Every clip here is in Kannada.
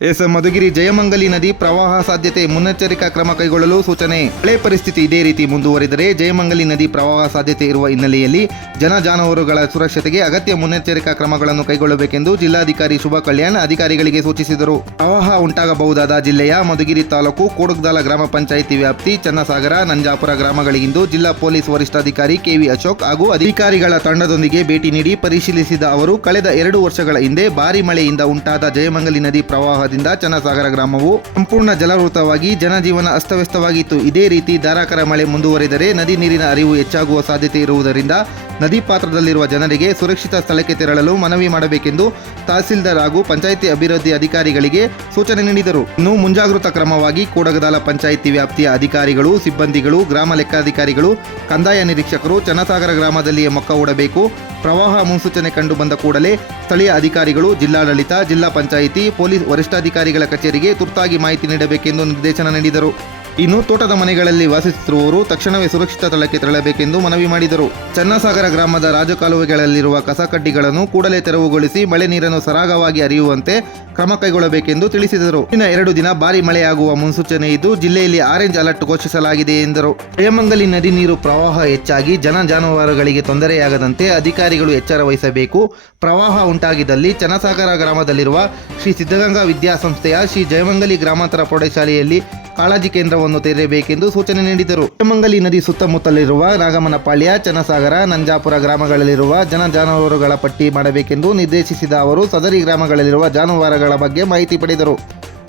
ಎಸ್ ಮಧುಗಿರಿ ಜಯಮಂಗಲಿ ನದಿ ಪ್ರವಾಹ ಸಾಧ್ಯತೆ ಮುನ್ನೆಚ್ಚರಿಕಾ ಕ್ರಮ ಕೈಗೊಳ್ಳಲು ಸೂಚನೆ. ಹಳೆ ಪರಿಸ್ಥಿತಿ ಇದೇ ರೀತಿ ಮುಂದುವರಿದರೆ ಜಯಮಂಗಲಿ ನದಿ ಪ್ರವಾಹ ಸಾಧ್ಯತೆ ಇರುವ ಹಿನ್ನೆಲೆಯಲ್ಲಿ ಜನ ಜಾನುವಾರುಗಳ ಸುರಕ್ಷತೆಗೆ ಅಗತ್ಯ ಮುನ್ನೆಚ್ಚರಿಕಾ ಕ್ರಮಗಳನ್ನು ಕೈಗೊಳ್ಳಬೇಕೆಂದು ಜಿಲ್ಲಾಧಿಕಾರಿ ಶುಭ ಕಲ್ಯಾಣ್ ಅಧಿಕಾರಿಗಳಿಗೆ ಸೂಚಿಸಿದರು. ಪ್ರವಾಹ ಉಂಟಾಗಬಹುದಾದ ಜಿಲ್ಲೆಯ ಮಧುಗಿರಿ ತಾಲೂಕು ಕೋಡುಗ್ದಾಲ ಗ್ರಾಮ ಪಂಚಾಯಿತಿ ವ್ಯಾಪ್ತಿ ಚನ್ನಸಾಗರ, ನಂಜಾಪುರ ಗ್ರಾಮಗಳಿಗಿಂದು ಜಿಲ್ಲಾ ಪೊಲೀಸ್ ವರಿಷ್ಠಾಧಿಕಾರಿ ಕೆವಿ ಅಶೋಕ್ ಹಾಗೂ ಅಧಿಕಾರಿಗಳ ತಂಡದೊಂದಿಗೆ ಭೇಟಿ ನೀಡಿ ಪರಿಶೀಲಿಸಿದ ಅವರು, ಕಳೆದ ಎರಡು ವರ್ಷಗಳ ಹಿಂದೆ ಭಾರಿ ಮಳೆಯಿಂದ ಉಂಟಾದ ಜಯಮಂಗಲಿ ನದಿ ಪ್ರವಾಹದಿಂದ ಚನ್ನಸಾಗರ ಗ್ರಾಮವು ಸಂಪೂರ್ಣ ಜಲಾವೃತವಾಗಿ ಜನಜೀವನ ಅಸ್ತವ್ಯಸ್ತವಾಗಿತ್ತು. ಇದೇ ರೀತಿ ಧಾರಾಕಾರ ಮಳೆ ಮುಂದುವರಿದರೆ ನದಿ ನೀರಿನ ಅರಿವು ಹೆಚ್ಚಾಗುವ ಸಾಧ್ಯತೆ ಇರುವುದರಿಂದ ನದಿ ಪಾತ್ರದಲ್ಲಿರುವ ಜನರಿಗೆ ಸುರಕ್ಷಿತ ಸ್ಥಳಕ್ಕೆ ತೆರಳಲು ಮನವಿ ಮಾಡಬೇಕೆಂದು ತಹಸೀಲ್ದಾರ್ ಹಾಗೂ ಪಂಚಾಯಿತಿ ಅಭಿವೃದ್ಧಿ ಅಧಿಕಾರಿಗಳಿಗೆ ಸೂಚನೆ ನೀಡಿದರು. ಇನ್ನು ಮುಂಜಾಗ್ರತಾ ಕ್ರಮವಾಗಿ ಕೂಡಗದಾಲ ಪಂಚಾಯಿತಿ ವ್ಯಾಪ್ತಿಯ ಅಧಿಕಾರಿಗಳು, ಸಿಬ್ಬಂದಿಗಳು, ಗ್ರಾಮ ಲೆಕ್ಕಾಧಿಕಾರಿಗಳು, ಕಂದಾಯ ನಿರೀಕ್ಷಕರು, ಚನ್ನಸಾಗರ ಗ್ರಾಮದಲ್ಲಿಯೇ ಮೊಕ್ಕ ಹೂಡಬೇಕು ಪ್ರವಾಹ ಮುನ್ಸೂಚನೆ ಕಂಡು ಬಂದ ಕೂಡಲೇ ಸ್ಥಳೀಯ ಅಧಿಕಾರಿಗಳು, ಜಿಲ್ಲಾಡಳಿತ, ಜಿಲ್ಲಾ ಪಂಚಾಯಿತಿ, ಪೊಲೀಸ್ ವರಿಷ್ಠಾಧಿಕಾರಿಗಳ ಕಚೇರಿಗೆ ತುರ್ತಾಗಿ ಮಾಹಿತಿ ನೀಡಬೇಕೆಂದು ನಿರ್ದೇಶನ ನೀಡಿದರು. ಇನ್ನು ತೋಟದ ಮನೆಗಳಲ್ಲಿ ವಾಸಿಸುತ್ತಿರುವವರು ತಕ್ಷಣವೇ ಸುರಕ್ಷಿತ ಸ್ಥಳಕ್ಕೆ ತೆರಳಬೇಕೆಂದು ಮನವಿ ಮಾಡಿದರು. ಚನ್ನಸಾಗರ ಗ್ರಾಮದ ರಾಜಕಾಲುವೆಗಳಲ್ಲಿರುವ ಕಸಕಡ್ಡಿಗಳನ್ನು ಕೂಡಲೇ ತೆರವುಗೊಳಿಸಿ ಮಳೆ ನೀರನ್ನು ಸರಾಗವಾಗಿ ಹರಿಯುವಂತೆ ಕ್ರಮ ಕೈಗೊಳ್ಳಬೇಕೆಂದು ತಿಳಿಸಿದರು. ಇನ್ನು ಎರಡು ದಿನ ಭಾರಿ ಮಳೆಯಾಗುವ ಮುನ್ಸೂಚನೆ ಇದ್ದು ಜಿಲ್ಲೆಯಲ್ಲಿ ಆರೆಂಜ್ ಅಲರ್ಟ್ ಘೋಷಿಸಲಾಗಿದೆ ಎಂದರು. ಜಯಮಂಗಲಿ ನದಿ ನೀರು ಪ್ರವಾಹ ಹೆಚ್ಚಾಗಿ ಜನ ಜಾನುವಾರುಗಳಿಗೆ ತೊಂದರೆಯಾಗದಂತೆ ಅಧಿಕಾರಿಗಳು ಎಚ್ಚರ ವಹಿಸಬೇಕು. ಪ್ರವಾಹ ಉಂಟಾಗಿದ್ದಲ್ಲಿ ಚನ್ನಸಾಗರ ಗ್ರಾಮದಲ್ಲಿರುವ ಶ್ರೀ ಸಿದ್ಧಗಂಗಾ ವಿದ್ಯಾಸಂಸ್ಥೆಯ ಶ್ರೀ ಜಯಮಂಗಲಿ ಗ್ರಾಮಾಂತರ ಪ್ರೌಢಶಾಲೆಯಲ್ಲಿ ಕಾಳಜಿ ಕೇಂದ್ರವನ್ನು ತೆರೆಯಬೇಕೆಂದು ಸೂಚನೆ ನೀಡಿದರು. ಜಯಮಂಗಲಿ ನದಿ ಸುತ್ತಮುತ್ತಲಿರುವ ನಾಗಮನಪಾಳ್ಯ, ಚನ್ನಸಾಗರ, ನಂಜಾಪುರ ಗ್ರಾಮಗಳಲ್ಲಿರುವ ಜನ ಜಾನುವಾರುಗಳ ಪಟ್ಟಿ ಮಾಡಬೇಕೆಂದು ನಿರ್ದೇಶಿಸಿದ ಅವರು ಸದರಿ ಗ್ರಾಮಗಳಲ್ಲಿರುವ ಜಾನುವಾರುಗಳ ಬಗ್ಗೆ ಮಾಹಿತಿ ಪಡೆದರು.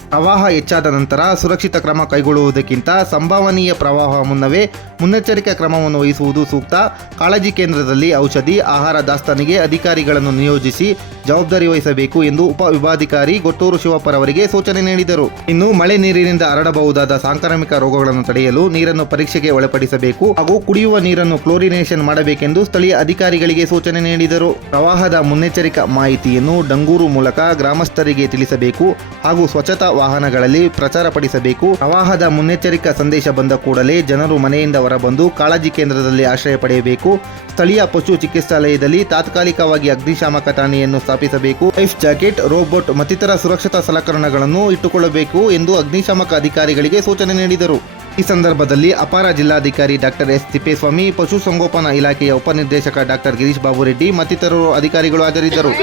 ಪ್ರವಾಹ ಹೆಚ್ಚಾದ ನಂತರ ಸುರಕ್ಷಿತ ಕ್ರಮ ಕೈಗೊಳ್ಳುವುದಕ್ಕಿಂತ ಸಂಭವನೀಯ ಪ್ರವಾಹ ಮುನ್ನವೇ ಮುನ್ನೆಚ್ಚರಿಕೆ ಕ್ರಮವನ್ನು ವಹಿಸುವುದು ಸೂಕ್ತ. ಕಾಳಜಿ ಕೇಂದ್ರದಲ್ಲಿ ಔಷಧಿ, ಆಹಾರ ದಾಸ್ತಾನಿಗೆ ಅಧಿಕಾರಿಗಳನ್ನು ನಿಯೋಜಿಸಿ ಜವಾಬ್ದಾರಿ ವಹಿಸಬೇಕು ಎಂದು ಉಪ ವಿಭಾಧಿಕಾರಿ ಗೊಟ್ಟೂರು ಶಿವಪ್ಪರವರಿಗೆ ಸೂಚನೆ ನೀಡಿದರು. ಇನ್ನು ಮಳೆ ನೀರಿನಿಂದ ಹರಡಬಹುದಾದ ಸಾಂಕ್ರಾಮಿಕ ರೋಗಗಳನ್ನು ತಡೆಯಲು ನೀರನ್ನು ಪರೀಕ್ಷೆಗೆ ಒಳಪಡಿಸಬೇಕು ಹಾಗೂ ಕುಡಿಯುವ ನೀರನ್ನು ಕ್ಲೋರಿನೇಷನ್ ಮಾಡಬೇಕೆಂದು ಸ್ಥಳೀಯ ಅಧಿಕಾರಿಗಳಿಗೆ ಸೂಚನೆ ನೀಡಿದರು. ಪ್ರವಾಹದ ಮುನ್ನೆಚ್ಚರಿಕಾ ಮಾಹಿತಿಯನ್ನು ಡಂಗೂರು ಮೂಲಕ ಗ್ರಾಮಸ್ಥರಿಗೆ ತಿಳಿಸಬೇಕು ಹಾಗೂ ಸ್ವಚ್ಛತಾ ವಾಹನಗಳಲ್ಲಿ ಪ್ರಚಾರಪಡಿಸಬೇಕು ಪ್ರವಾಹದ ಮುನ್ನೆಚ್ಚರಿಕಾ ಸಂದೇಶ ಬಂದ ಕೂಡಲೇ ಜನರು ಮನೆಯಿಂದ ಹೊರಬಂದು ಕಾಳಜಿ ಕೇಂದ್ರದಲ್ಲಿ ಆಶ್ರಯ ಪಡೆಯಬೇಕು. ಸ್ಥಳೀಯ ಪಶು ಚಿಕಿತ್ಸಾಲಯದಲ್ಲಿ ತಾತ್ಕಾಲಿಕವಾಗಿ ಅಗ್ನಿಶಾಮಕ ಠಾಣೆಯನ್ನು ಸ್ಥಾಪಿಸಬೇಕು. ಲೈಫ್ ಜಾಕೆಟ್, ರೋಬೋಟ್ ಮತ್ತಿತರ ಸುರಕ್ಷತಾ ಸಲಕರಣೆಗಳನ್ನು ಇಟ್ಟುಕೊಳ್ಳಬೇಕು ಎಂದು ಅಗ್ನಿಶಾಮಕ ಅಧಿಕಾರಿಗಳಿಗೆ ಸೂಚನೆ ನೀಡಿದರು. ಈ ಸಂದರ್ಭದಲ್ಲಿ ಅಪಾರ ಜಿಲ್ಲಾಧಿಕಾರಿ ಡಾಕ್ಟರ್ ಎಸ್. ತಿಪ್ಪೇಸ್ವಾಮಿ ಪಶುಸಂಗೋಪನಾ ಇಲಾಖೆಯ ಉಪನಿರ್ದೇಶಕ ಡಾಕ್ಟರ್ ಗಿರೀಶ್ ಬಾಬುರೆಡ್ಡಿ ಮತ್ತಿತರರು ಅಧಿಕಾರಿಗಳು ಹಾಜರಿದ್ದರು.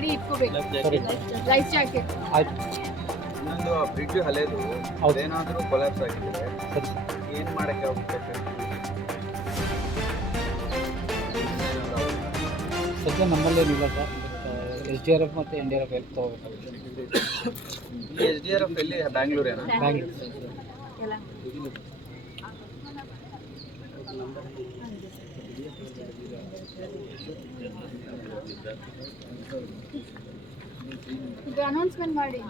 ರೆಡಿ ಇಟ್ಕೋಬೇಕು. ಲೈಫ್ ಜಾಕೆಟ್ ಇನ್ನೊಂದು ಬ್ರಿಡ್ಜ್ ಹಲೇದು ಅದೇನಾದ್ರೂ ಕೊಲಾಪ್ಸ್ ಆಗಿದೆ ಏನ್ ಮಾಡಕ್ಕೆ ಆಗುತ್ತೆ ಸದ್ಯ ನಮ್ಮಲ್ಲೇನಿಲ್ಲ sir. S D R F ಮತ್ತು ಎನ್ ಡಿ ಆರ್ ಎಫ್ ಎಲ್ಲಿ ತೊಗೋಬೇಕಾಗುತ್ತೆ. ಈ ಎಸ್ ಡಿ ಆರ್ ಎಫ್ ಎಲ್ಲಿ? ಬ್ಯಾಂಗ್ಳೂರೇನಾ? ಇದು ಅನೌನ್ಸ್ಮೆಂಟ್ ಮಾಡಿ.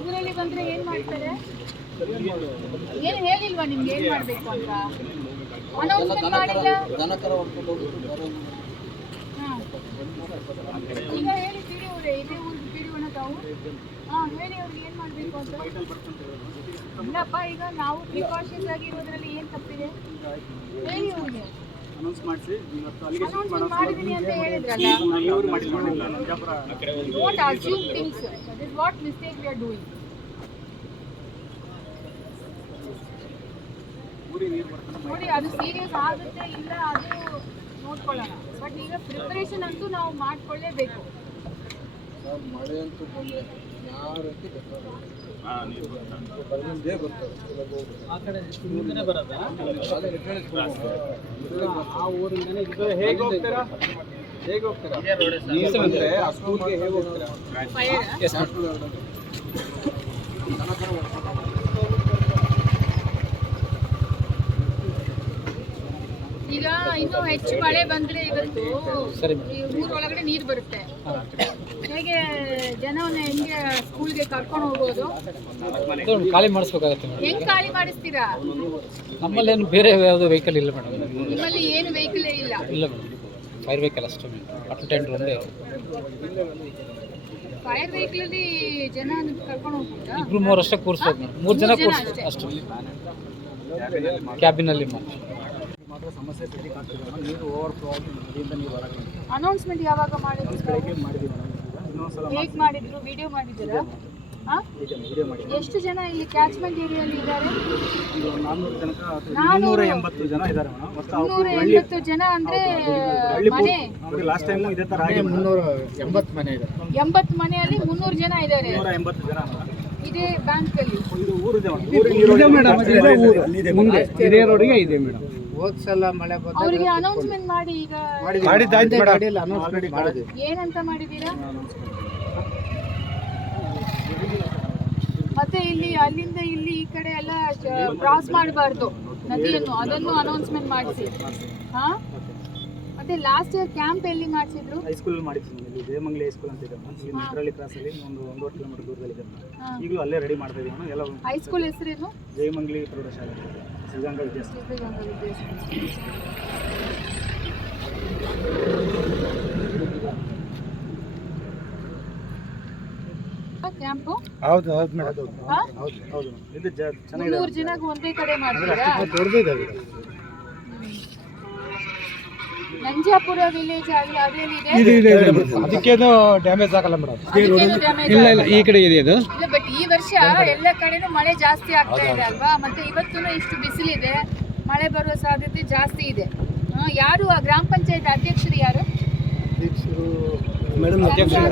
ಊರಲ್ಲಿ ಬಂದ್ರೆ ಏನ್ ಮಾಡ್ತಾರೆ? ಏನ್ ಹೇಳಿಲ್ವಾ ನಿಮ್ಗೆ ಏನ್ ಮಾಡ್ಬೇಕು ಅಂತ? ಅನೌನ್ಸ್ಮೆಂಟ್ ಮಾಡಿಲ್ಲ ಹಾ. ಈಗ ಹೇಳಿ ಪಿಡಿ ಅವರೇ ಇದೇ ಊರಿಗೆ ಹಾ ಹೇಳಿ ಅವ್ರಿಗೆ ಏನ್ ಮಾಡ್ಬೇಕು ಅಂತ. ಇಲ್ಲಪ್ಪ ಈಗ ನಾವು ಪ್ರಿಕಾಷನ್ಸ್ ಆಗಿ ಇರೋದ್ರಲ್ಲಿ ಏನ್ ತಪ್ಪಿದೆ? ಹೇಳಿ ಅವ್ರಿಗೆ. ಅನೌನ್ಸ್ ಮಾಡಿಸಿ ಇವತ್ತು ಅನೌನ್ಸ್ಮೆಂಟ್ ಮಾಡಿದೀನಿ ಅಂತ ಹೇಳಿದ್ರಲ್ಲ. ಇವರು ಮಾಡಿಲ್ಲ Nanjapura don't assume things that is what mistake we are doing ನೋಡಿ ಅದು ಸೀರಿಯಸ್ ಆಗುತ್ತೆ ಇಲ್ಲ ಅದು ನೋಡ್ಕೊಳ್ಳೋಣ. ಬಟ್ ಈಗ ಪ್ರಿಪರೇಷನ್ ಅಂತೂ ನಾವು ಮಾಡ್ಕೊಳ್ಳೇಬೇಕು. ಮಳೆ ಅಂತೂ ಬಂದೆ ಯಾರಕ್ಕೆ ಆ ಕಡೆ ಮುಂದೆನೇ ಬರೋದಾ? ಆ ಊರಿಂದನೇ ಇದು ಹೇಗೆ ಹೋಗ್ತೀರಾ? ಹೇಗೆ ಹೋಗ್ತೀರಾ? ನೀರು ಬಂದ್ರೆ ಆ ಸ್ಕೂಲ್ಗೆ ಹೇಗೆ ಹೋಗ್ತೀರಾ? ಫೈರ್ ಈಗ ಇನ್ನೂ ಹೆಚ್ಚು ಮಳೆ ಬಂದ್ರೆ ಇವತ್ತು ಸರಿ ಈ ಊರೊಳಗಡೆ ನೀರು ಬರುತ್ತೆ. ಹೇಗೆ ಜನವನ್ನ ಹೆಂಗೆ ಸ್ಕೂಲ್ಗೆ ಕರ್ಕೊಂಡು ಹೋಗೋದು. ಖಾಲಿ ಮಾಡಿಸ್ಬೇಕಾಗತ್ತೆ ಮೇಡಮ್. ಹೆಂಗ್ ಖಾಲಿ ಮಾಡಿಸ್ತೀರಾ? ನಮ್ಮಲ್ಲೇನು ಬೇರೆ ಯಾವುದೋ ವೆಹಿಕಲ್ ಇಲ್ಲ ಮೇಡಮ್. ನಿಮ್ಮಲ್ಲಿ ಏನು ವೆಹಿಕಲ್ ಇಲ್ಲ? ಇಲ್ಲ ಮೇಡಮ್. ಫೈರ್ ವೆಹಿಕಲ್ ಅಷ್ಟೇ ಅಟ್ ಟೆಂಟ್ ಒಂದೇ ಫೈರ್ ವೆಹಿಕಲ್ ಅಲ್ಲಿ ಜನ ಕರ್ಕೊಂಡು ಹೋಗ್ಬೋದಾ? ಇಬ್ರು ಮೂರು ಅಷ್ಟೇ ಕೂರಿಸ್ಬೇಕು ಮೇಡಮ್. ಮೂರು ಜನ ಕೂರಿಸ್ಬೇಕು ಅಷ್ಟು? ಕ್ಯಾಬಿನ್ ಅಲ್ಲಿ ಕ್ಯಾಬಿನಲ್ಲಿ ಮಾತ್ರ. ಮಾತ್ರ ಸಮಸ್ಯೆ ನೀರು ಆಗಿ ನದಿಯಿಂದ ಹೊರಗೆ ಅನೌನ್ಸ್ಮೆಂಟ್ ಯಾವಾಗ ಮಾಡಿದ್ರು? ಮಾಡಿದ್ದೀವಿ ಹೇಗ್ ಮಾಡಿದ್ರು? ವಿಡಿಯೋ ಮಾಡಿದ್ದೀರಾ? ಎಷ್ಟು ಜನ ಇಲ್ಲಿ ಕ್ಯಾಚ್ಮೆಂಟ್ ಏರಿಯಲ್ಲಿ ಇದ್ದಾರೆ? ನಾನ್ನೂರ ಎಂಬತ್ತು ಜನ ಇದ್ದಾರೆ ಮೇಡಮ್. ಮುನ್ನೂರ ಎಂಬತ್ತು ಜನ ಅಂದ್ರೆ ಮನೆ. ಅವ್ರಿಗೆ ಲಾಸ್ಟ್ ಟೈಮು ಇದೇ ಥರ ಆಗಿ ಮುನ್ನೂರ ಎಂಬತ್ತು ಮನೆ ಇದೆ. ಎಂಬತ್ತು ಮನೆಯಲ್ಲಿ ಮುನ್ನೂರು ಜನ ಇದ್ದಾರೆ. ನೂರ ಎಂಬತ್ತು ಜನ ಮೇಡಮ್. ಇದೇ ಬ್ಯಾಂಕ್ ಅಲ್ಲಿ ಇದು ಊರು ಇದೆ ಮೇಡಮ್ ಇದೆ ಮೇಡಮ್. ಹೋದ್ಸಲ ಮಳೆ ಅವರಿಗೆ ಅನೌನ್ಸ್ಮೆಂಟ್ ಮಾಡಿ ಈಗ ಮಾಡಿದ್ದಾಯ್ತು ಮೇಡಮ್. ಏನಂತ ಮಾಡಿದ್ದೀರಾ ಮತ್ತೆ ಇಲ್ಲಿ ಅಲ್ಲಿಂದ ಇಲ್ಲಿ ಈ ಕಡೆ ಎಲ್ಲ ಕ್ರಾಸ್ ಮಾಡಬಾರ್ದು ನದಿಯನ್ನು ಅದನ್ನು ಅನೌನ್ಸ್ಮೆಂಟ್ ಮಾಡಿಸಿ. ಹಾ? ಮತ್ತೆ ಲಾಸ್ಟ್ ಇಯರ್ ಕ್ಯಾಂಪ್ ಎಲ್ಲಿ ಮಾಡಿಸಿದ್ರು? ಹೈಸ್ಕೂಲ್ ಮಾಡಿದ್ವಿ. ಇಲ್ಲಿ ದೇವಮಂಗಲಿ ಹೈಸ್ಕೂಲ್ ಅಂತ ಇದೆ ಅಲ್ಲಿ ಕ್ರಾಸ್ ಅಲ್ಲಿ ಒಂದು ಒಂದೂವರೆ ಕಿಲೋಮೀಟರ್ ದೂರದಲ್ಲಿ ಇದೆ ಈಗಲೂ ಅಲ್ಲೇ ರೆಡಿ ಮಾಡ್ತಾ ಇದೀವಿ ಹೈ ಎಲ್ಲ ಹೈಸ್ಕೂಲ್ ಹೆಸರೇನು? ಜಯಮಂಗಲಿ ಪ್ರೌಢಶಾಲೆ. ಸಿದ್ಧಾಂಗ ವಿದ್ಯಾಸಂಸ್ಥೆ ಸಿದ್ಧಗಂಗಾ ಕ್ಯಾಂಪು ಹೌದು ಹೌದು ಮೇಡಮ್. ಹೌದು ಹೌದು ಇದು ಜ ಚೆನ್ನಾಗಿದೆ. ಮುನ್ನೂರು ಜನಕ್ಕೆ ಒಂದೇ ಕಡೆ ಮಾಡ್ತೀರಾ ದೊಡ್ಡದಿದೆ ನಂಜಾಪುರ ವಿಲೇಜ್ ಅಲ್ಲಿ ಅದೇನಿದೆ? ಅದಕ್ಕೇನು ಡ್ಯಾಮೇಜ್ ಆಗಲ್ಲ ಮೇಡಮ್. ಇಲ್ಲ ಇಲ್ಲ ಈ ಕಡೆ ಇದೆ ಅದು. ಇಲ್ಲ ಬಟ್ ಈ ವರ್ಷ ಎಲ್ಲ ಕಡೆನೂ ಮಳೆ ಜಾಸ್ತಿ ಆಗ್ತಾ ಇದೆ ಅಲ್ವಾ? ಮತ್ತೆ ಇವತ್ತೂ ಇಷ್ಟು ಬಿಸಿಲಿದೆ. ಮಳೆ ಬರುವ ಸಾಧ್ಯತೆ ಜಾಸ್ತಿ ಇದೆ. ಯಾರು ಆ ಗ್ರಾಮ ಪಂಚಾಯತ್ ಅಧ್ಯಕ್ಷರು ಯಾರು? ಮೇಡಮ್ ನಂಜಾಪುರ,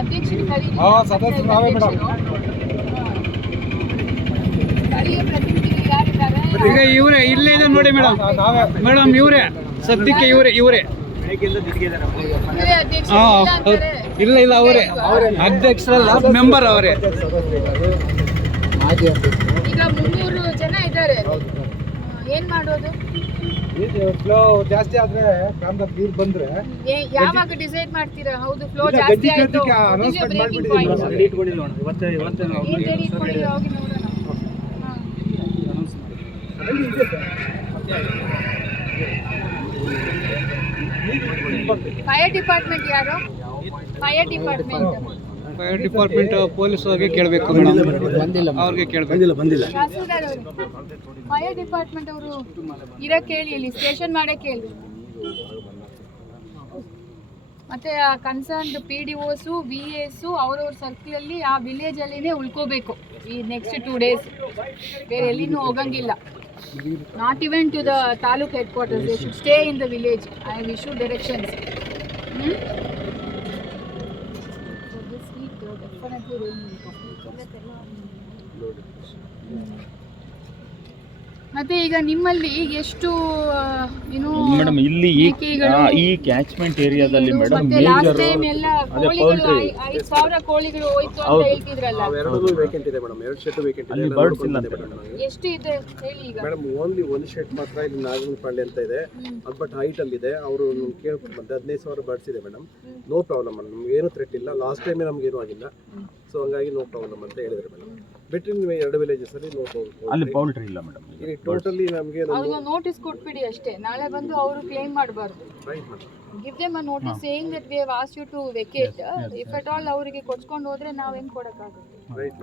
ಅಧ್ಯಕ್ಷರು. ಸ್ಥಳೀಯ ಪ್ರತಿನಿಧಿಗಳು ಯಾರಿದ್ದಾರೆ? ಈಗ ಇವರೇ ಇಲ್ಲೇ ಇದೆ ನೋಡಿ ಮೇಡಮ್. ಮೇಡಮ್ ಇವರೇ. ಸದ್ಯಕ್ಕೆ ಇವರೇ ಇವರೇ. ಇಲ್ಲ. ಇಲ್ಲ ಅವರೇ. ಅಧ್ಯಕ್ಷರಲ್ಲ ಮೆಂಬರ್ ಅವರೇ. ಮಾಜಿ ಇದ್ದಾರೆ ಏನ್ ಮಾಡೋದು? ಫ್ಲೋ ಜಾಸ್ತಿ ಆದ್ರೆ ಗ್ರಾಮದಾಗ ನೀರು ಬಂದ್ರೆ ಏ- ಯಾವಾಗ ಡಿಸೈಡ್ ಮಾಡ್ತೀರಾ? ಹೌದು ಫ್ಲೋ ಜಾಸ್ತಿ ಆಯ್ತು. ಮಾಡ್ಬಿಟ್ಟಿದ್ದೀವಿ ಇವತ್ತೇ ಇವತ್ತೇ ನಾವು ಹೋಗಿ ನೋಡೋಣ. ಮಾಡಿ. ಫೈರ್ ಡಿಪಾರ್ಟ್ಮೆಂಟ್ ಯಾರು? Fire department fire department police ಅವ್ರಿಗೆ ಕೇಳಬೇಕು ಮೇಡಮ್. ಅವ್ರಿಗೆ ಕೇಳಬೇಕು. ತಹಸೀಲ್ದಾರ್ ಅವರು ಫೈರ್ ಡಿಪಾರ್ಟ್ಮೆಂಟ್ ಅವರು ಇರ ಕೇಳಿ ಇಲ್ಲಿ ಸ್ಟೇಷನ್ ಮಾಡಕ್ ಕೇಳಿ. ಮತ್ತೆ ಆ concerned P D Os V S ಅವ್ರವ್ರ ಸರ್ಕಲಲ್ಲಿ ಆ ವಿಲೇಜಲ್ಲಿನೇ ಉಳ್ಕೋಬೇಕು ಈ ನೆಕ್ಸ್ಟ್ ಟೂ ಡೇಸ್ ಬೇರೆ ಎಲ್ಲಿನೂ ಹೋಗಂಗಿಲ್ಲ. Not even to the taluk headquarters they should stay in the village I issue directions Lord, ಮತ್ತೆ ಈಗ ನಿಮ್ಮಲ್ಲಿ ಎಷ್ಟು ಏನು ಮೇಡಮ್ ಇಲ್ಲಿ ಈ ಈ ಕ್ಯಾಚ್ಮೆಂಟ್ ಏರಿಯಾದಲ್ಲಿ ಮೇಡಮ್ ಮೇಜರ್ ಟೈಮ್ ಎಲ್ಲ ಅದೇ ಐದ್ ಸಾವಿರ ಕೋಳಿಗಳು ಹೋಯ್ತು ಅಂತ ಹೇಳ್ತಿದ್ರಲ್ಲ. ಅವೆರಡೂ ವೇಕೆಂಟ್ ಇದೆ ಮೇಡಮ್. ಎರಡು ಶೆಡ್ ವೇಕೆಂಟ್ ಇದೆ. ಬರ್ಡ್ಸ್ ಇಲ್ಲ ಅಂತ ಮೇಡಮ್. ಎಷ್ಟು ಇದೆ ಹೇಳಿ ಈಗ. ಮೇಡಮ್ ಓನ್ಲಿ ಒಂದು ಶೆಡ್ ಮಾತ್ರ ಇಲ್ಲಿ ನಾಗಮನ್ ಪಾಂಡೆ ಅಂತ ಇದೆ. ಅದು ಬಟ್ ಹೈಟ್ ಅಲ್ಲಿ ಇದೆ. ಅವರು ಕೇಳ್ಕೊಂಡು ಬಂದೆ. ಹದಿನೈದು ಸಾವಿರ ಬರ್ಡ್ಸ್ ಇದೆ ಮೇಡಮ್. ನೋ ಪ್ರಾಬ್ಲಮ್ ನಮ್ಗೆ ಏನು ಥ್ರೆಟ್ ಇಲ್ಲ. ಲಾಸ್ಟ್ ಟೈಮೇ ನಮ್ಗೆ ಏನೂ ಆಗಿಲ್ಲ. ಸೊ ಹಂಗಾಗಿ ನೋ ಪ್ರಾಬ್ಲಮ್ ಅಂತ ಹೇಳಿದ್ರು ಮೇಡಮ್. ಬಿಟ್ಟರೆ ನೀವು ಎರಡು ವಿಲೇಜಸ್ ಅಲ್ಲಿ ನೋ ಅಲ್ಲಿ ಪೌಲ್ಟ್ರಿ ಇಲ್ಲ ಮೇಡಮ್ ಇಲ್ಲಿ ಟೋಟಲಿ ನಮಗೆ ಅವ್ರಿಗೆ ನೋಟಿಸ್ ಕೊಟ್ಬಿಡಿ ಅಷ್ಟೇ. ನಾಳೆ ಬಂದು ಅವರು ಕ್ಲೇಮ್ ಮಾಡಬಾರ್ದು. Right give them a notice saying that we have ask you to vacate if at all ಅವರಿಗೆ ಕೊಡ್ಸ್ಕೊಂಡು ಹೋದ್ರೆ ನಾವು ಹೆಂಗ್ ಕೊಡಕ್ಕಾಗುತ್ತೆ? ರೈಟ್